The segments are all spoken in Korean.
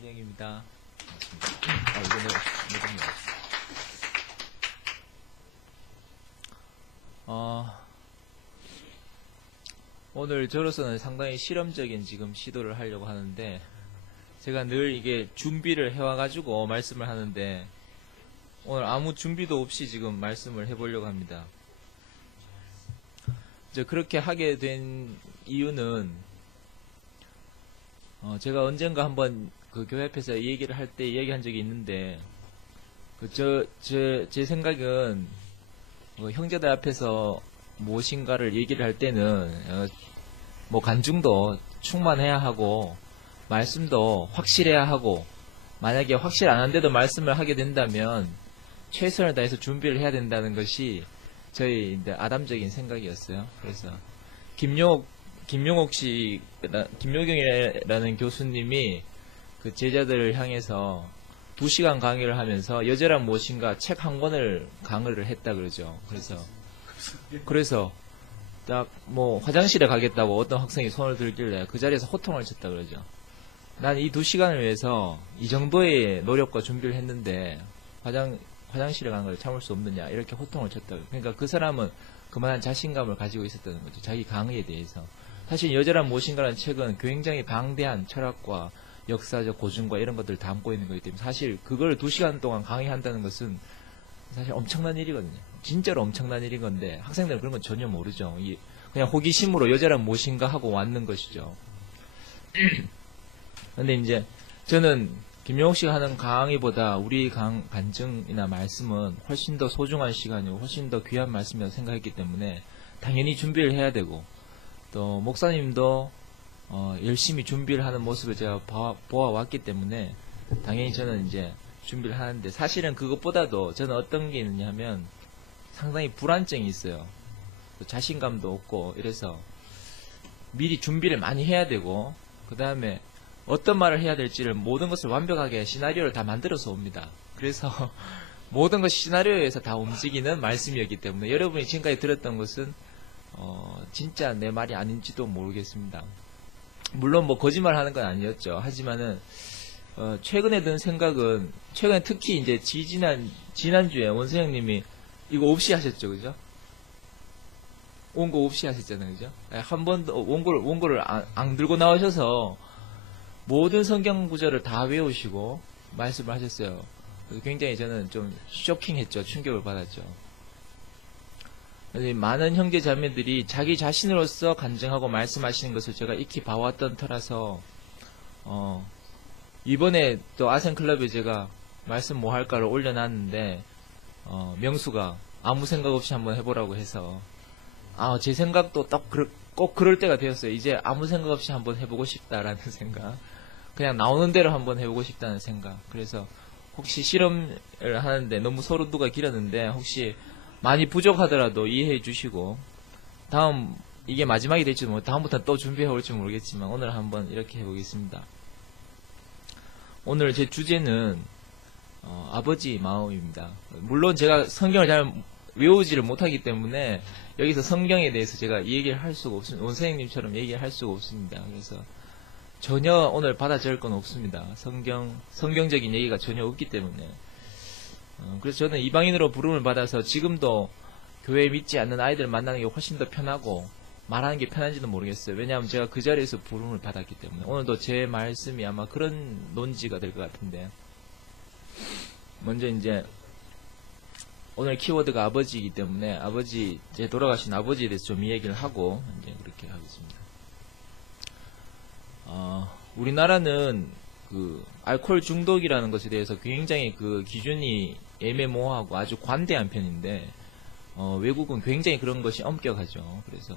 진영입니다. 이거는 뭐군요. 오늘 저로서는 상당히 실험적인 지금 시도를 하려고 하는데, 제가 늘 이게 준비를 해와가지고 말씀을 하는데, 오늘 아무 준비도 없이 지금 말씀을 해보려고 합니다. 이제 그렇게 하게 된 이유는, 제가 언젠가 한번 그 교회 앞에서 이 얘기를 할 때 얘기한 적이 있는데, 제 생각은, 형제들 앞에서 무엇인가를 얘기를 할 때는, 간증도 충만해야 하고, 말씀도 확실해야 하고, 만약에 확실 안 한데도 말씀을 하게 된다면, 최선을 다해서 준비를 해야 된다는 것이 저희 이제 아담적인 생각이었어요. 그래서, 김용옥이라는 교수님이 그 제자들을 향해서 2시간 강의를 하면서 여자란 무엇인가 책 한 권을 강의를 했다 그러죠. 그래서 딱 화장실에 가겠다고 어떤 학생이 손을 들길래 그 자리에서 호통을 쳤다 그러죠. 난 이 2시간을 위해서 이 정도의 노력과 준비를 했는데 화장실에 가는 걸 참을 수 없느냐 이렇게 호통을 쳤다. 그러니까 그 사람은 그만한 자신감을 가지고 있었다는 거죠. 자기 강의에 대해서. 사실 여자란 무엇인가라는 책은 굉장히 방대한 철학과 역사적 고증과 이런 것들을 담고 있는 거기 때문에 사실 그걸 2시간 동안 강의한다는 것은 사실 엄청난 일이거든요. 진짜로 엄청난 일인 건데 학생들은 그런 건 전혀 모르죠. 그냥 호기심으로 여자란 무엇인가 하고 왔는 것이죠. 근데 이제 저는 김용옥 씨가 하는 강의보다 우리 간증이나 말씀은 훨씬 더 소중한 시간이고 훨씬 더 귀한 말씀이라고 생각했기 때문에 당연히 준비를 해야 되고, 또 목사님도 열심히 준비를 하는 모습을 제가 보아왔기 때문에 당연히 저는 이제 준비를 하는데, 사실은 그것보다도 저는 어떤 게 있느냐 하면 상당히 불안증이 있어요. 자신감도 없고 이래서 미리 준비를 많이 해야 되고, 그 다음에 어떤 말을 해야 될지를 모든 것을 완벽하게 시나리오를 다 만들어서 옵니다. 그래서 모든 것이 시나리오에서 다 움직이는 말씀이었기 때문에 여러분이 지금까지 들었던 것은 진짜 내 말이 아닌지도 모르겠습니다. 물론 거짓말 하는 건 아니었죠. 하지만은 최근에 든 생각은, 최근에 특히 이제 지난주에 원수형님이 이거 없이 하셨죠, 그죠? 원고 없이 하셨잖아요, 그죠? 한 번도 원고를 안 들고 나오셔서 모든 성경 구절을 다 외우시고 말씀을 하셨어요. 굉장히 저는 좀 쇼킹했죠. 충격을 받았죠. 많은 형제 자매들이 자기 자신으로서 간증하고 말씀하시는 것을 제가 익히 봐왔던 터라서 이번에 또 아센클럽에 제가 말씀 뭐 할까를 올려놨는데 명수가 아무 생각 없이 한번 해보라고 해서 제 생각도 꼭 그럴 때가 되었어요. 이제 아무 생각 없이 한번 해보고 싶다라는 생각, 그냥 나오는 대로 한번 해보고 싶다는 생각. 그래서 혹시 실험을 하는데 너무 서론도가 길었는데 혹시 많이 부족하더라도 이해해 주시고, 다음 이게 마지막이 될지도 모르고 다음부터는 또 준비해 올지 모르겠지만 오늘 한번 이렇게 해보겠습니다. 오늘 제 주제는 아버지 마음입니다. 물론 제가 성경을 잘 외우지를 못하기 때문에 여기서 성경에 대해서 제가 이 얘기를 할 수가 없습니다. 원선생님처럼 얘기를 할 수가 없습니다. 그래서 전혀 오늘 받아 적을 건 없습니다. 성경적인 얘기가 전혀 없기 때문에. 그래서 저는 이방인으로 부름을 받아서 지금도 교회 믿지 않는 아이들 만나는 게 훨씬 더 편하고 말하는 게 편한지도 모르겠어요. 왜냐하면 제가 그 자리에서 부름을 받았기 때문에. 오늘도 제 말씀이 아마 그런 논지가 될 것 같은데, 먼저 이제 오늘 키워드가 아버지이기 때문에 제 돌아가신 아버지에 대해서 좀 이야기를 하고 이제 그렇게 하겠습니다. 우리나라는 그 알코올 중독이라는 것에 대해서 굉장히 그 기준이 애매모호하고 아주 관대한 편인데, 외국은 굉장히 그런 것이 엄격하죠. 그래서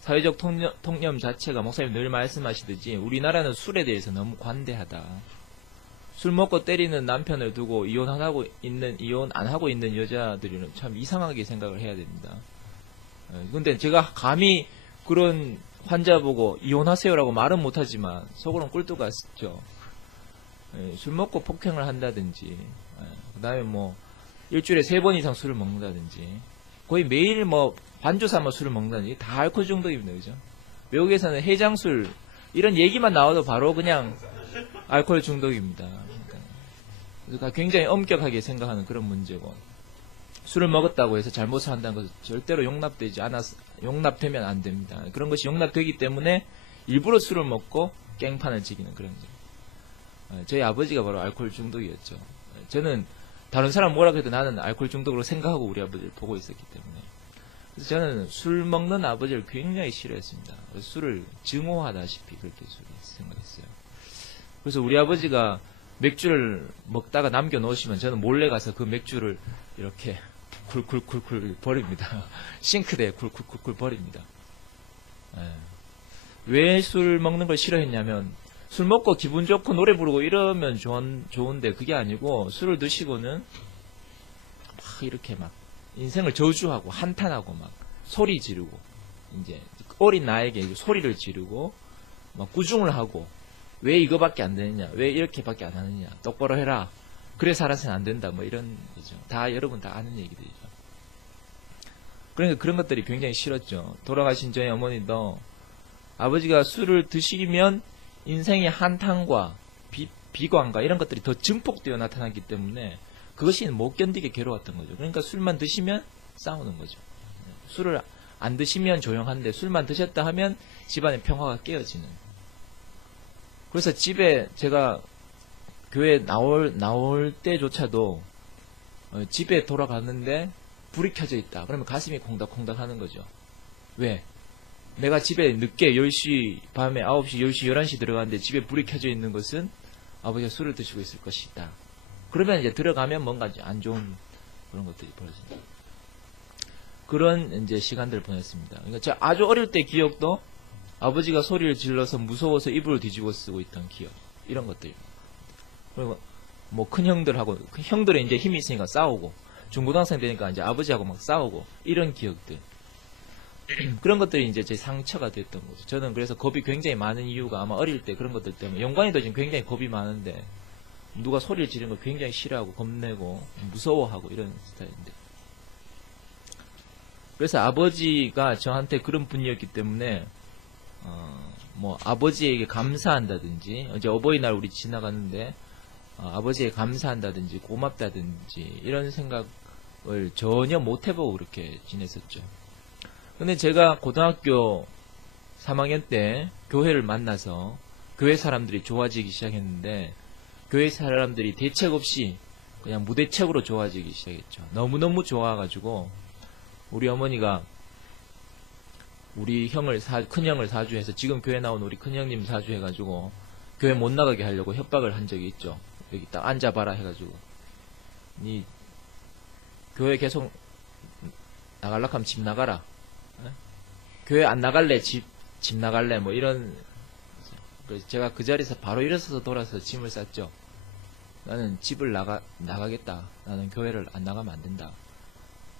사회적 통념 자체가 목사님 늘 말씀하시듯이 우리나라는 술에 대해서 너무 관대하다. 술 먹고 때리는 남편을 두고 이혼 안 하고 있는 여자들은 참 이상하게 생각을 해야 됩니다. 근데 제가 감히 그런 환자 보고 이혼하세요라고 말은 못하지만 속으로는 꿀뚝같죠. 술 먹고 폭행을 한다든지, 그 다음에 일주일에 3번 이상 술을 먹는다든지, 거의 매일 반주 삼아 술을 먹는다든지, 다 알코올 중독입니다. 그죠? 외국에서는 해장술, 이런 얘기만 나와도 바로 그냥 알코올 중독입니다. 그러니까 굉장히 엄격하게 생각하는 그런 문제고, 술을 먹었다고 해서 잘못을 한다는 것은 절대로 용납되면 안 됩니다. 그런 것이 용납되기 때문에 일부러 술을 먹고 깽판을 지기는 그런 거죠. 저희 아버지가 바로 알코올 중독이었죠. 저는 다른 사람 뭐라 해도 나는 알코올 중독으로 생각하고 우리 아버지를 보고 있었기 때문에. 그래서 저는 술 먹는 아버지를 굉장히 싫어했습니다. 술을 증오하다시피 그렇게 생각했어요. 그래서 우리 아버지가 맥주를 먹다가 남겨놓으시면 저는 몰래 가서 그 맥주를 이렇게 쿨쿨쿨쿨 버립니다. 싱크대에 쿨쿨쿨쿨 버립니다. 왜 술 먹는 걸 싫어했냐면, 술 먹고 기분 좋고 노래 부르고 이러면 좋은데 그게 아니고, 술을 드시고는 막 이렇게 막 인생을 저주하고 한탄하고 막 소리 지르고, 이제 어린 나에게 소리를 지르고 막 꾸중을 하고, 왜 이거밖에 안 되느냐, 왜 이렇게밖에 안 하느냐, 똑바로 해라, 그래 살아서는 안 된다, 뭐 이런 거죠. 다 여러분 다 아는 얘기들이죠. 그러니까 그런 것들이 굉장히 싫었죠. 돌아가신 저희 어머니도 아버지가 술을 드시면 인생의 한탄과 비관과 이런 것들이 더 증폭되어 나타나기 때문에 그것이 못 견디게 괴로웠던 거죠. 그러니까 술만 드시면 싸우는 거죠. 술을 안 드시면 조용한데 술만 드셨다 하면 집안의 평화가 깨어지는. 그래서 집에 제가 교회 나올 때조차도 집에 돌아갔는데 불이 켜져 있다. 그러면 가슴이 콩닥콩닥 하는 거죠. 왜? 내가 집에 늦게 10시, 밤에 9시, 10시, 11시 들어가는데 집에 불이 켜져 있는 것은 아버지가 술을 드시고 있을 것이다. 그러면 이제 들어가면 뭔가 안 좋은 그런 것들이 벌어진다. 그런 이제 시간들을 보냈습니다. 그러니까 제가 아주 어릴 때 기억도 아버지가 소리를 질러서 무서워서 이불을 뒤집어 쓰고 있던 기억. 이런 것들. 그리고 뭐 큰 형들하고, 큰 형들은 이제 힘이 있으니까 싸우고, 중고등학생 되니까 이제 아버지하고 막 싸우고, 이런 기억들. 그런 것들이 이제 제 상처가 됐던 거죠. 저는 그래서 겁이 굉장히 많은 이유가 아마 어릴 때 그런 것들 때문에. 영광이도 지금 굉장히 겁이 많은데, 누가 소리를 지르는 걸 굉장히 싫어하고, 겁내고, 무서워하고, 이런 스타일인데. 그래서 아버지가 저한테 그런 분이었기 때문에, 뭐, 아버지에게 감사한다든지, 이제 어버이날 우리 지나가는데, 아버지에게 감사한다든지, 고맙다든지, 이런 생각을 전혀 못 해보고 그렇게 지냈었죠. 근데 제가 고등학교 3학년 때 교회를 만나서 교회 사람들이 좋아지기 시작했는데, 교회 사람들이 대책 없이 그냥 무대책으로 좋아지기 시작했죠. 너무너무 좋아가지고, 우리 어머니가 우리 큰 형을 사주해서, 지금 교회 나온 우리 큰 형님 사주해가지고 교회 못 나가게 하려고 협박을 한 적이 있죠. 여기 딱 앉아봐라 해가지고, 니 교회 계속 나갈라 하면 집 나가라, 교회 안 나갈래 집 나갈래, 뭐 이런. 그래서 제가 그 자리에서 바로 일어서서 돌아서 짐을 쌌죠. 나는 집을 나가겠다. 나는 교회를 안 나가면 안 된다.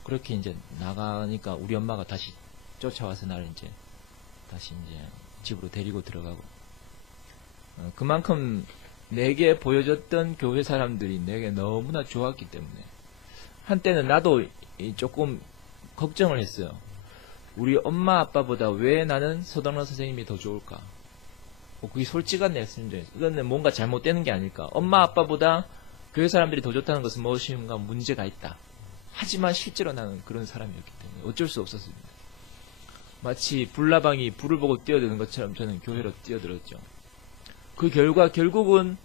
그렇게 이제 나가니까 우리 엄마가 다시 쫓아와서 나를 이제 다시 이제 집으로 데리고 들어가고. 그만큼 내게 보여줬던 교회 사람들이 내게 너무나 좋았기 때문에, 한때는 나도 조금 걱정을 했어요. 우리 엄마 아빠보다 왜 나는 서당로 선생님이 더 좋을까? 그게 솔직한 내 심정이었어요. 이건 뭔가 잘못되는 게 아닐까? 엄마 아빠보다 교회 사람들이 더 좋다는 것은 무엇인가 문제가 있다. 하지만 실제로 나는 그런 사람이었기 때문에 어쩔 수 없었습니다. 마치 불나방이 불을 보고 뛰어드는 것처럼 저는 교회로 뛰어들었죠. 그 결과 결국은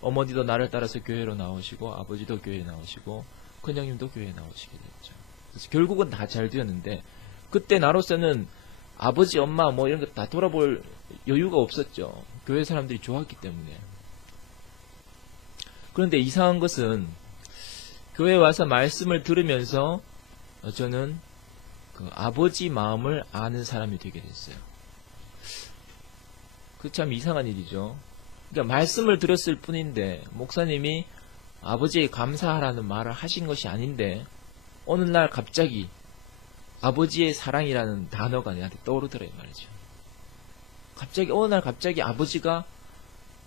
어머니도 나를 따라서 교회로 나오시고, 아버지도 교회에 나오시고, 큰형님도 교회에 나오시게 됐죠. 그래서 결국은 다 잘 되었는데, 그때 나로서는 아버지, 엄마 뭐 이런 거 다 돌아볼 여유가 없었죠. 교회 사람들이 좋았기 때문에. 그런데 이상한 것은 교회에 와서 말씀을 들으면서 저는 그 아버지 마음을 아는 사람이 되게 됐어요. 그 참 이상한 일이죠. 그러니까 말씀을 들었을 뿐인데, 목사님이 아버지에 감사하라는 말을 하신 것이 아닌데, 어느 날 갑자기 아버지의 사랑이라는 단어가 내한테 떠오르더래요 말이죠. 갑자기 어느 날 갑자기 아버지가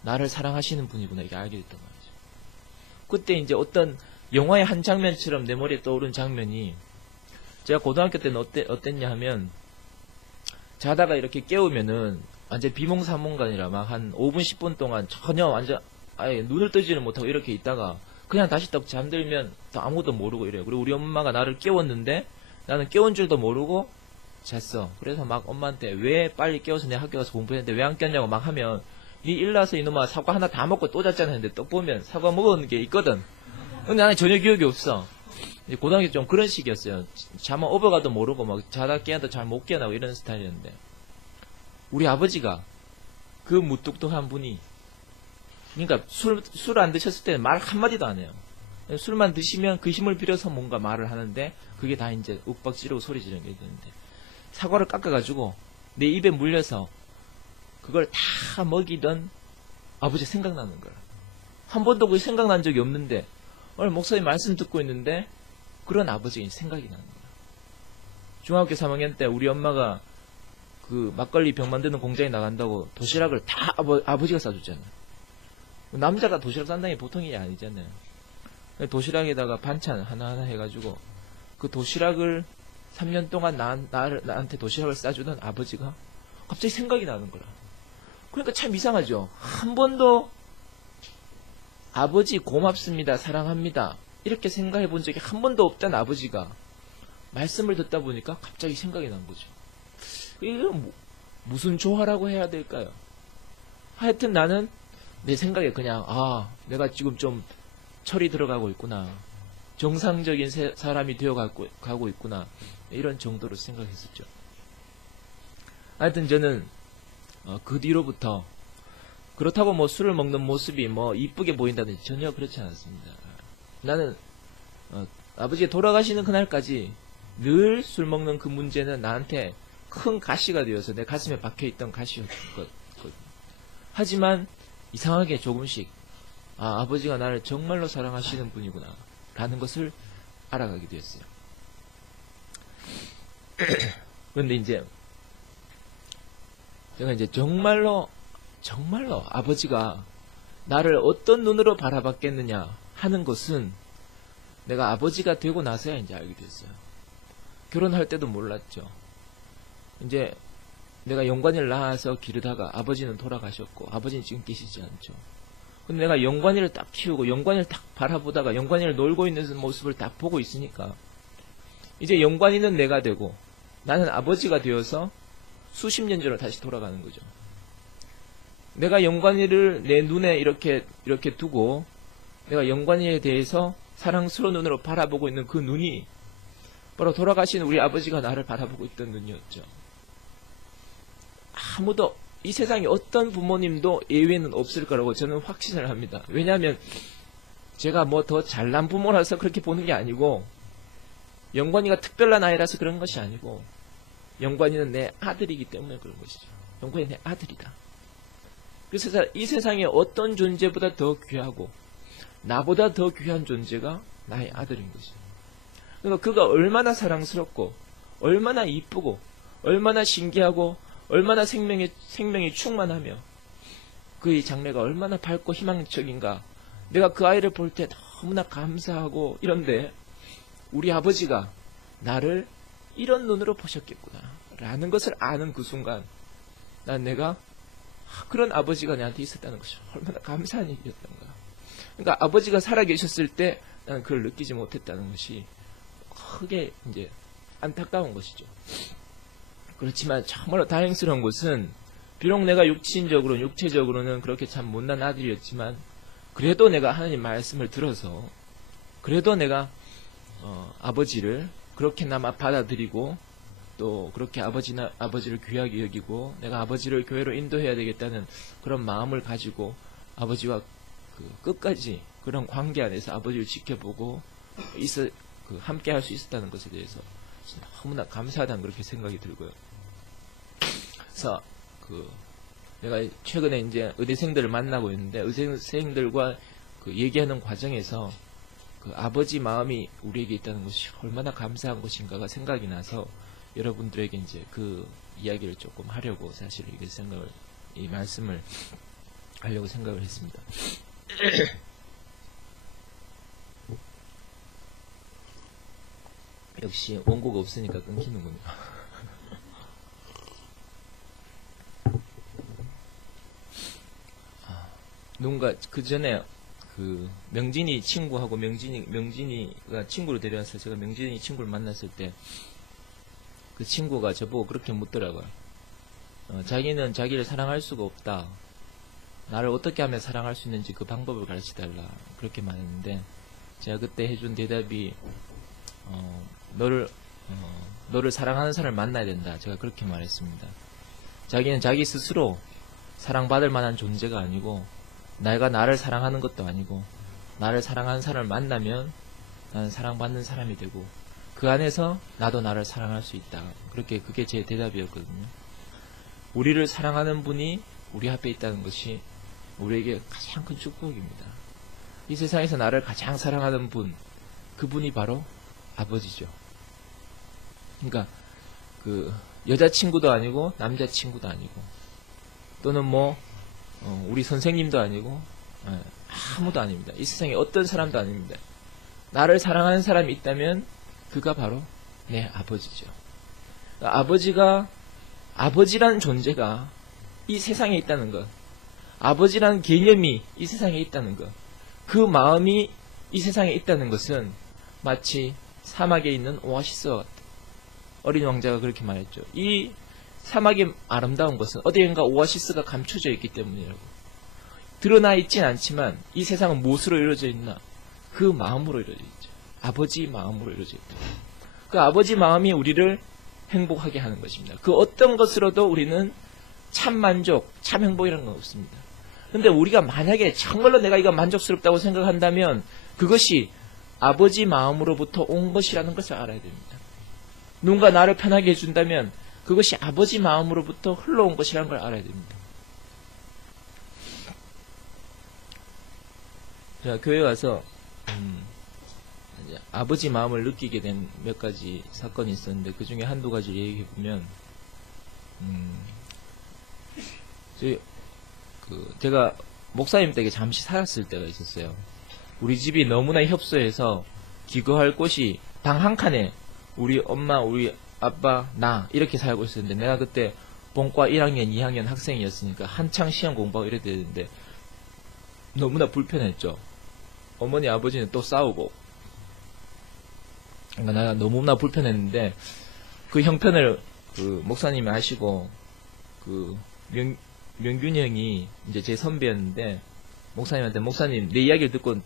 나를 사랑하시는 분이구나, 이게 알게 됐단 말이죠. 그때 이제 어떤 영화의 한 장면처럼 내 머리에 떠오른 장면이, 제가 고등학교 때는 어땠냐 하면, 자다가 이렇게 깨우면은 완전 비몽사몽간이라 막 한 5분 10분 동안 전혀 완전 아예 눈을 뜨지를 못하고 이렇게 있다가 그냥 다시 딱 잠들면 또 아무것도 모르고 이래요. 그리고 우리 엄마가 나를 깨웠는데 나는 깨운 줄도 모르고 잤어. 그래서 막 엄마한테 왜 빨리 깨워서 내 학교 가서 공부했는데 왜 안 깼냐고 막 하면 니 일나서 이놈아 사과 하나 다 먹고 또 잤잖아 했는데 또 보면 사과 먹은 게 있거든. 근데 나는 전혀 기억이 없어. 이제 고등학교 좀 그런 식이었어요. 잠은 오버가도 모르고 막 자다 깨어도 잘 못 깨어나고 이런 스타일이었는데 우리 아버지가 그 무뚝뚝한 분이 그러니까 술 안 드셨을 때는 말 한마디도 안 해요. 술만 드시면 그 힘을 빌어서 뭔가 말을 하는데 그게 다 이제 윽박 지르고 소리 지르는 게 되는데 사과를 깎아가지고 내 입에 물려서 그걸 다 먹이던 아버지 생각나는 거야. 한 번도 그 생각난 적이 없는데 오늘 목사님 말씀 듣고 있는데 그런 아버지가 생각이 나는 거야. 중학교 3학년 때 우리 엄마가 그 막걸리 병 만드는 공장에 나간다고 도시락을 다 아버지가 싸줬잖아요. 남자가 도시락 싼다는 게 보통 일이 아니잖아요. 도시락에다가 반찬 하나하나 해가지고 그 도시락을 3년 동안 나한테 도시락을 싸주던 아버지가 갑자기 생각이 나는 거라. 그러니까 참 이상하죠. 한 번도 아버지 고맙습니다, 사랑합니다 이렇게 생각해 본 적이 한 번도 없던 아버지가 말씀을 듣다 보니까 갑자기 생각이 난 거죠. 이거 무슨 조화라고 해야 될까요? 하여튼 나는 내 생각에 그냥 내가 지금 좀 철이 들어가고 있구나. 정상적인 사람이 되어가고 있구나. 이런 정도로 생각했었죠. 하여튼 저는 그 뒤로부터 그렇다고 뭐 술을 먹는 모습이 뭐 이쁘게 보인다든지 전혀 그렇지 않았습니다. 나는 아버지가 돌아가시는 그날까지 늘 술 먹는 그 문제는 나한테 큰 가시가 되어서 내 가슴에 박혀있던 가시였거든요. 하지만 이상하게 조금씩 아버지가 나를 정말로 사랑하시는 분이구나 라는 것을 알아가게 되었어요. 그런데 이제 제가 이제 정말로 아버지가 나를 어떤 눈으로 바라봤겠느냐 하는 것은 내가 아버지가 되고 나서야 이제 알게 됐어요. 결혼할 때도 몰랐죠. 이제 내가 영관이를 낳아서 기르다가 아버지는 돌아가셨고 아버지는 지금 계시지 않죠. 근데 내가 영관이를 딱 키우고 영관이를 딱 바라보다가 영관이를 놀고 있는 모습을 딱 보고 있으니까 이제 영관이는 내가 되고 나는 아버지가 되어서 수십 년 전으로 다시 돌아가는 거죠. 내가 영관이를 내 눈에 이렇게 두고 내가 영관이에 대해서 사랑스러운 눈으로 바라보고 있는 그 눈이 바로 돌아가신 우리 아버지가 나를 바라보고 있던 눈이었죠. 아무도 이 세상에 어떤 부모님도 예외는 없을 거라고 저는 확신을 합니다. 왜냐하면 제가 뭐 더 잘난 부모라서 그렇게 보는 게 아니고 영관이가 특별한 아이라서 그런 것이 아니고 영관이는 내 아들이기 때문에 그런 것이죠. 영관이 내 아들이다. 그래서 이 세상에 어떤 존재보다 더 귀하고 나보다 더 귀한 존재가 나의 아들인 것이죠. 그러니까 그가 얼마나 사랑스럽고 얼마나 이쁘고 얼마나 신기하고 얼마나 생명이 충만하며 그의 장래가 얼마나 밝고 희망적인가. 내가 그 아이를 볼 때 너무나 감사하고 이런데 우리 아버지가 나를 이런 눈으로 보셨겠구나 라는 것을 아는 그 순간 난 내가 그런 아버지가 내한테 있었다는 것이 얼마나 감사한 일이었던가. 그러니까 아버지가 살아계셨을 때 나는 그걸 느끼지 못했다는 것이 크게 이제 안타까운 것이죠. 그렇지만 정말로 다행스러운 것은 비록 내가 육체적으로는 그렇게 참 못난 아들이었지만 그래도 내가 하나님 말씀을 들어서 그래도 내가 아버지를 그렇게나마 받아들이고 또 그렇게 아버지를 귀하게 여기고 내가 아버지를 교회로 인도해야 되겠다는 그런 마음을 가지고 아버지와 끝까지 그런 관계 안에서 아버지를 지켜보고 함께 할 수 있었다는 것에 대해서 너무나 감사하다는 그렇게 생각이 들고요. 그래서 내가 최근에 이제 의대생들을 만나고 있는데 의대생들과 얘기하는 과정에서 아버지 마음이 우리에게 있다는 것이 얼마나 감사한 것인가가 생각이 나서 여러분들에게 이제 그 이야기를 조금 하려고 사실 이 말씀을 하려고 생각을 했습니다. 역시 원고가 없으니까 끊기는군요. 누군가 그 전에 그 명진이 친구하고 명진이가 친구를 데려와서 제가 명진이 친구를 만났을 때 그 친구가 저보고 그렇게 묻더라고요. 자기는 자기를 사랑할 수가 없다. 나를 어떻게 하면 사랑할 수 있는지 그 방법을 가르쳐달라. 그렇게 말했는데 제가 그때 해준 대답이 너를 사랑하는 사람을 만나야 된다. 제가 그렇게 말했습니다. 자기는 자기 스스로 사랑받을 만한 존재가 아니고 내가 나를 사랑하는 것도 아니고 나를 사랑하는 사람을 만나면 나는 사랑받는 사람이 되고 그 안에서 나도 나를 사랑할 수 있다. 그게 제 대답이었거든요. 우리를 사랑하는 분이 우리 앞에 있다는 것이 우리에게 가장 큰 축복입니다. 이 세상에서 나를 가장 사랑하는 분, 그분이 바로 아버지죠. 그러니까 그 여자친구도 아니고 남자친구도 아니고 또는 우리 선생님도 아니고 아무도 아닙니다. 이 세상에 어떤 사람도 아닙니다. 나를 사랑하는 사람이 있다면 그가 바로 내 아버지죠. 그러니까 아버지라는 존재가 이 세상에 있다는 것, 아버지라는 개념이 이 세상에 있다는 것, 그 마음이 이 세상에 있다는 것은 마치 사막에 있는 오아시스와 같다. 어린 왕자가 그렇게 말했죠. 이 사막의 아름다운 것은 어디엔가 오아시스가 감춰져 있기 때문이라고. 드러나 있진 않지만 이 세상은 무엇으로 이루어져 있나? 그 마음으로 이루어져 있죠. 아버지 마음으로 이루어져 있다. 그 아버지 마음이 우리를 행복하게 하는 것입니다. 그 어떤 것으로도 우리는 참 만족, 참 행복이라는 건 없습니다. 근데 우리가 만약에 정말로 내가 이거 만족스럽다고 생각한다면 그것이 아버지 마음으로부터 온 것이라는 것을 알아야 됩니다. 누군가 나를 편하게 해준다면 그것이 아버지 마음으로부터 흘러온 것이라는 걸 알아야 됩니다. 자, 교회 와서 아버지 마음을 느끼게 된 몇 가지 사건이 있었는데 그 중에 한두 가지를 얘기해 보면 제가 목사님 댁에 잠시 살았을 때가 있었어요. 우리 집이 너무나 협소해서 기거할 곳이 방 한 칸에 우리 엄마, 우리 아빠, 나 이렇게 살고 있었는데 내가 그때 본과 1학년, 2학년 학생이었으니까 한창 시험 공부하고 이래야 되는데 너무나 불편했죠. 어머니, 아버지는 또 싸우고 그러니까 내가 너무나 불편했는데 그 형편을 그 목사님이 아시고 그 명균이 형이 이제 제 선배였는데 목사님한테 목사님 내 이야기를 듣고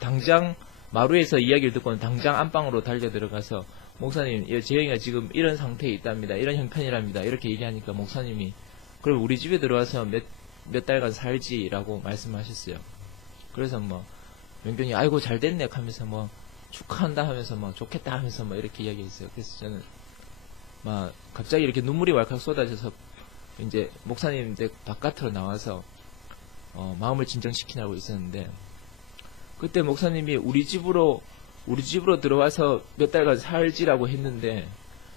당장 마루에서 이야기를 듣고는 당장 안방으로 달려 들어가서 목사님 재영이가 지금 이런 상태에 있답니다. 이런 형편이랍니다. 이렇게 얘기하니까 목사님이 그럼 우리 집에 들어와서 몇 달간 살지라고 말씀하셨어요. 그래서 명균이 아이고 잘 됐네 하면서 축하한다 하면서 좋겠다 하면서 이렇게 이야기했어요. 그래서 저는 갑자기 이렇게 눈물이 왈칵 쏟아져서 이제 목사님 댁 바깥으로 나와서 마음을 진정시키려고 있었는데 그때 목사님이 우리 집으로 들어와서 몇 달간 살지라고 했는데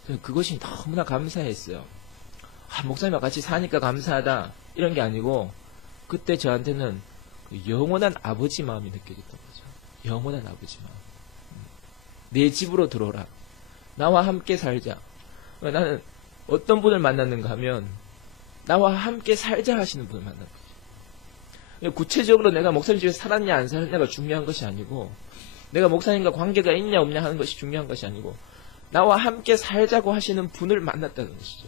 저는 그것이 너무나 감사했어요. 목사님과 같이 사니까 감사하다 이런 게 아니고 그때 저한테는 그 영원한 아버지 마음이 느껴졌던 거죠. 영원한 아버지 마음. 내 집으로 들어오라. 나와 함께 살자. 나는 어떤 분을 만났는가 하면 나와 함께 살자 하시는 분을 만난 거죠. 구체적으로 내가 목사님 집에서 살았냐 안 살았냐가 중요한 것이 아니고 내가 목사님과 관계가 있냐 없냐 하는 것이 중요한 것이 아니고 나와 함께 살자고 하시는 분을 만났다는 것이죠.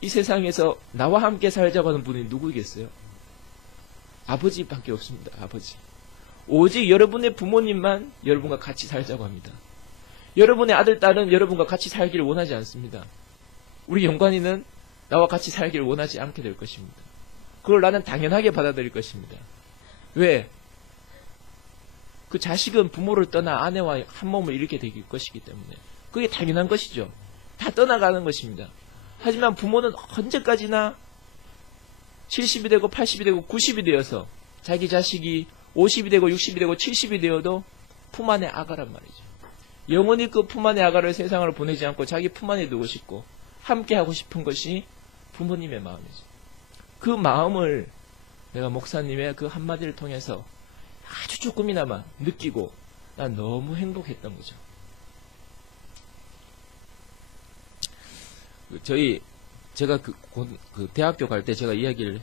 이 세상에서 나와 함께 살자고 하는 분이 누구겠어요? 아버지밖에 없습니다. 아버지. 오직 여러분의 부모님만 여러분과 같이 살자고 합니다. 여러분의 아들, 딸은 여러분과 같이 살기를 원하지 않습니다. 우리 영관이는 나와 같이 살기를 원하지 않게 될 것입니다. 그걸 나는 당연하게 받아들일 것입니다. 왜? 그 자식은 부모를 떠나 아내와 한 몸을 이루게 될 것이기 때문에 그게 당연한 것이죠. 다 떠나가는 것입니다. 하지만 부모는 언제까지나 70이 되고 80이 되고 90이 되어서 자기 자식이 50이 되고 60이 되고 70이 되어도 품 안에 아가란 말이죠. 영원히 그 품 안에 아가를 세상으로 보내지 않고 자기 품 안에 두고 싶고 함께 하고 싶은 것이 부모님의 마음이죠. 그 마음을 내가 목사님의 그 한마디를 통해서 아주 조금이나마 느끼고 난 너무 행복했던 거죠. 제가 그 대학교 갈 때 제가 이야기를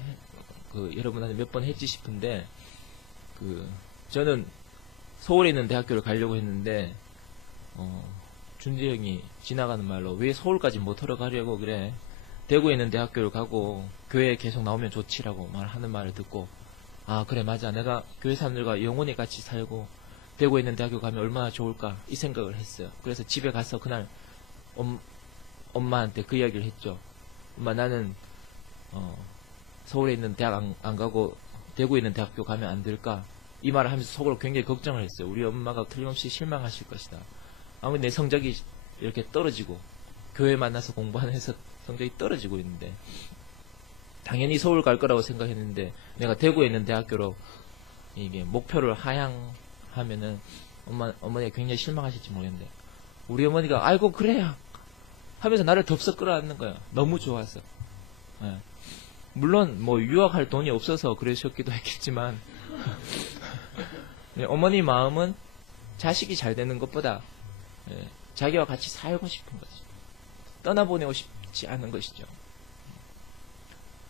여러분한테 몇 번 했지 싶은데, 저는 서울에 있는 대학교를 가려고 했는데, 준지 형이 지나가는 말로 왜 서울까지 못 들어가려고 그래? 대구에 있는 대학교를 가고 교회에 계속 나오면 좋지라고 말하는 말을 듣고, 아 그래 맞아, 내가 교회 사람들과 영원히 같이 살고 대구에 있는 대학교 가면 얼마나 좋을까 이 생각을 했어요. 그래서 집에 가서 그날 엄마한테 그 이야기를 했죠. 엄마, 나는 서울에 있는 대학 안 가고 대구에 있는 대학교 가면 안 될까? 이 말을 하면서 속으로 굉장히 걱정을 했어요. 우리 엄마가 틀림없이 실망하실 것이다. 아무리 내 성적이 이렇게 떨어지고 교회 만나서 공부하는 해서 성적이 떨어지고 있는데, 당연히 서울 갈 거라고 생각했는데 내가 대구에 있는 대학교로 이게 목표를 하향하면은 어머니가 굉장히 실망하실지 모르겠는데, 우리 어머니가 아이고 그래야 하면서 나를 덥석 끌어안는 거야. 너무 좋아서. 예. 물론 뭐 유학할 돈이 없어서 그러셨기도 했겠지만 어머니 마음은 자식이 잘 되는 것보다 자기와 같이 살고 싶은 거지. 떠나보내고 싶지 않은 것이죠.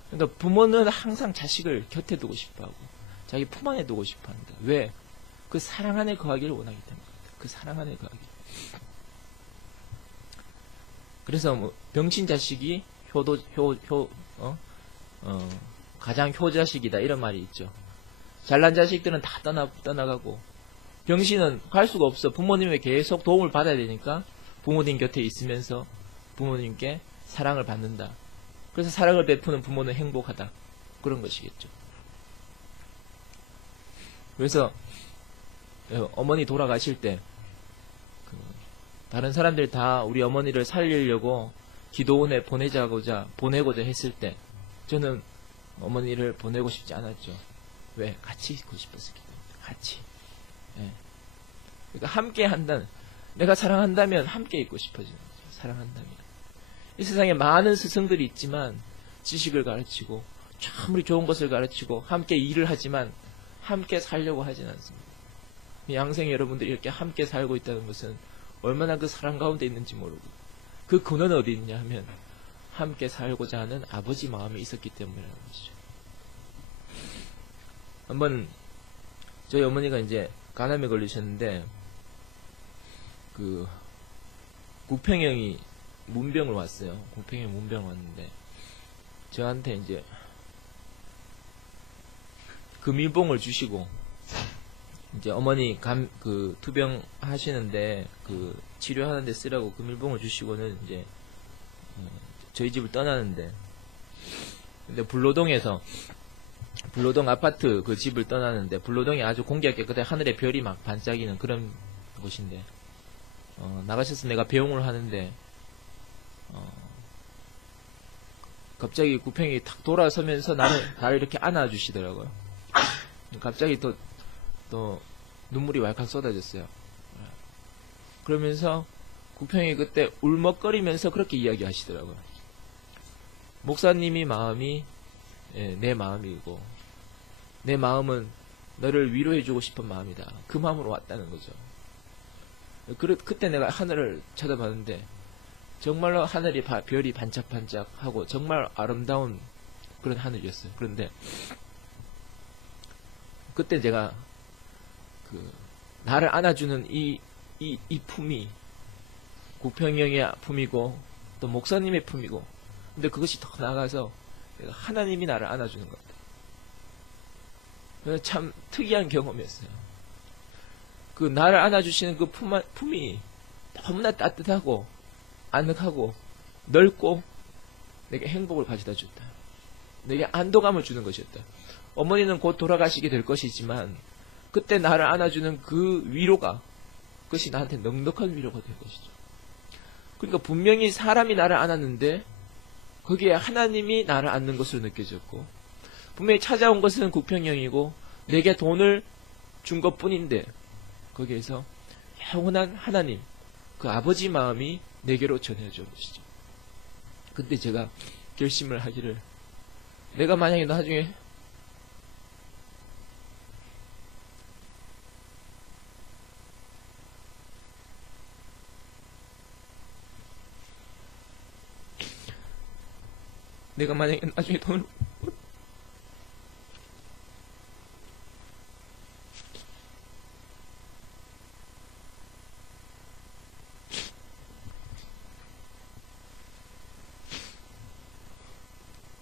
그러니까 부모는 항상 자식을 곁에 두고 싶어하고 자기 품 안에 두고 싶어한다. 왜? 그 사랑 안에 거하기를 원하기 때문에. 그 사랑 안에 거하기. 그래서 뭐 병신 자식이 가장 효자식이다 이런 말이 있죠. 잘난 자식들은 다 떠나가고 병신은 갈 수가 없어. 부모님의 계속 도움을 받아야 되니까 부모님 곁에 있으면서 부모님께 사랑을 받는다. 그래서 사랑을 베푸는 부모는 행복하다. 그런 것이겠죠. 그래서 어머니 돌아가실 때 다른 사람들 다 우리 어머니를 살리려고 기도원에 보내고자 했을 때 저는 어머니를 보내고 싶지 않았죠. 왜? 같이 있고 싶었기 때문에. 같이. 예. 그러니까 함께 한다는, 내가 사랑한다면 함께 있고 싶어지는 거죠. 사랑한다면. 이 세상에 많은 스승들이 있지만 지식을 가르치고 아무리 좋은 것을 가르치고 함께 일을 하지만 함께 살려고 하진 않습니다. 양생 여러분들이 이렇게 함께 살고 있다는 것은 얼마나 그 사랑 가운데 있는지 모르고, 그 근원은 어디 있냐 하면 함께 살고자 하는 아버지 마음이 있었기 때문이라는 것이죠. 한번 저희 어머니가 이제 간암에 걸리셨는데 구평형이 문병을 왔어요. 구평형이 문병을 왔는데 저한테 이제 금일봉을 주시고, 이제 어머니 투병 하시는데 치료하는데 쓰라고 금일봉을 주시고는 이제 저희 집을 떠나는데, 근데 불로동 아파트 그 집을 떠나는데, 불로동이 아주 공기가 깨끗해 하늘에 별이 막 반짝이는 그런 곳인데, 나가셔서 내가 배웅을 하는데 갑자기 구평이 탁 돌아서면서 나를 이렇게 안아주시더라고요. 갑자기 또 눈물이 왈칵 쏟아졌어요. 그러면서 구평이 그때 울먹거리면서 그렇게 이야기하시더라고요. 목사님이 마음이 내 마음이고 내 마음은 너를 위로해주고 싶은 마음이다. 그 마음으로 왔다는 거죠. 그때 내가 하늘을 쳐다봤는데 정말로 하늘이 별이 반짝반짝하고 정말 아름다운 그런 하늘이었어요. 그런데 그때 제가 나를 안아주는 이 품이 구평형의 품이고 또 목사님의 품이고, 근데 그것이 더 나아가서 하나님이 나를 안아주는 것 같아요. 참 특이한 경험이었어요. 나를 안아주시는 그 품이 너무나 따뜻하고 아늑하고 넓고 내게 행복을 가져다 줬다. 내게 안도감을 주는 것이었다. 어머니는 곧 돌아가시게 될 것이지만 그때 나를 안아주는 그 위로가, 그것이 나한테 넉넉한 위로가 될 것이죠. 그러니까 분명히 사람이 나를 안았는데 거기에 하나님이 나를 안는 것으로 느껴졌고, 분명히 찾아온 것은 구평형이고 내게 돈을 준 것뿐인데 거기에서 영원한 하나님, 그 아버지 마음이 내게로 전해져 것이죠. 근데 제가 결심을 하기를, 내가 만약에 나중에 돈을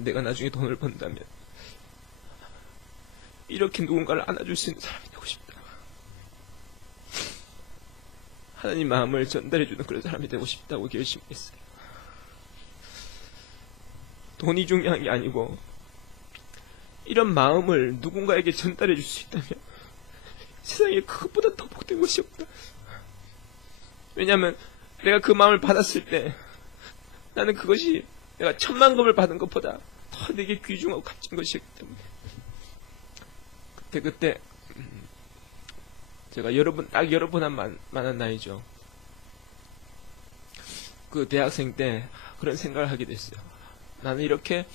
내가 나중에 돈을 번다면 이렇게 누군가를 안아줄 수 있는 사람이 되고 싶다. 하나님 마음을 전달해주는 그런 사람이 되고 싶다고 결심했어요. 돈이 중요한 게 아니고 이런 마음을 누군가에게 전달해 줄 수 있다면 세상에 그것보다 더 복된 것이 없다. 왜냐하면 내가 그 마음을 받았을 때 나는 그것이 내가 천만금을 받은 것보다 더 내게 귀중하고 값진 것이었기 때문에 그때 제가 딱 여러 번 만난 나이죠. 그 대학생 때 그런 생각을 하게 됐어요. 나는 이렇게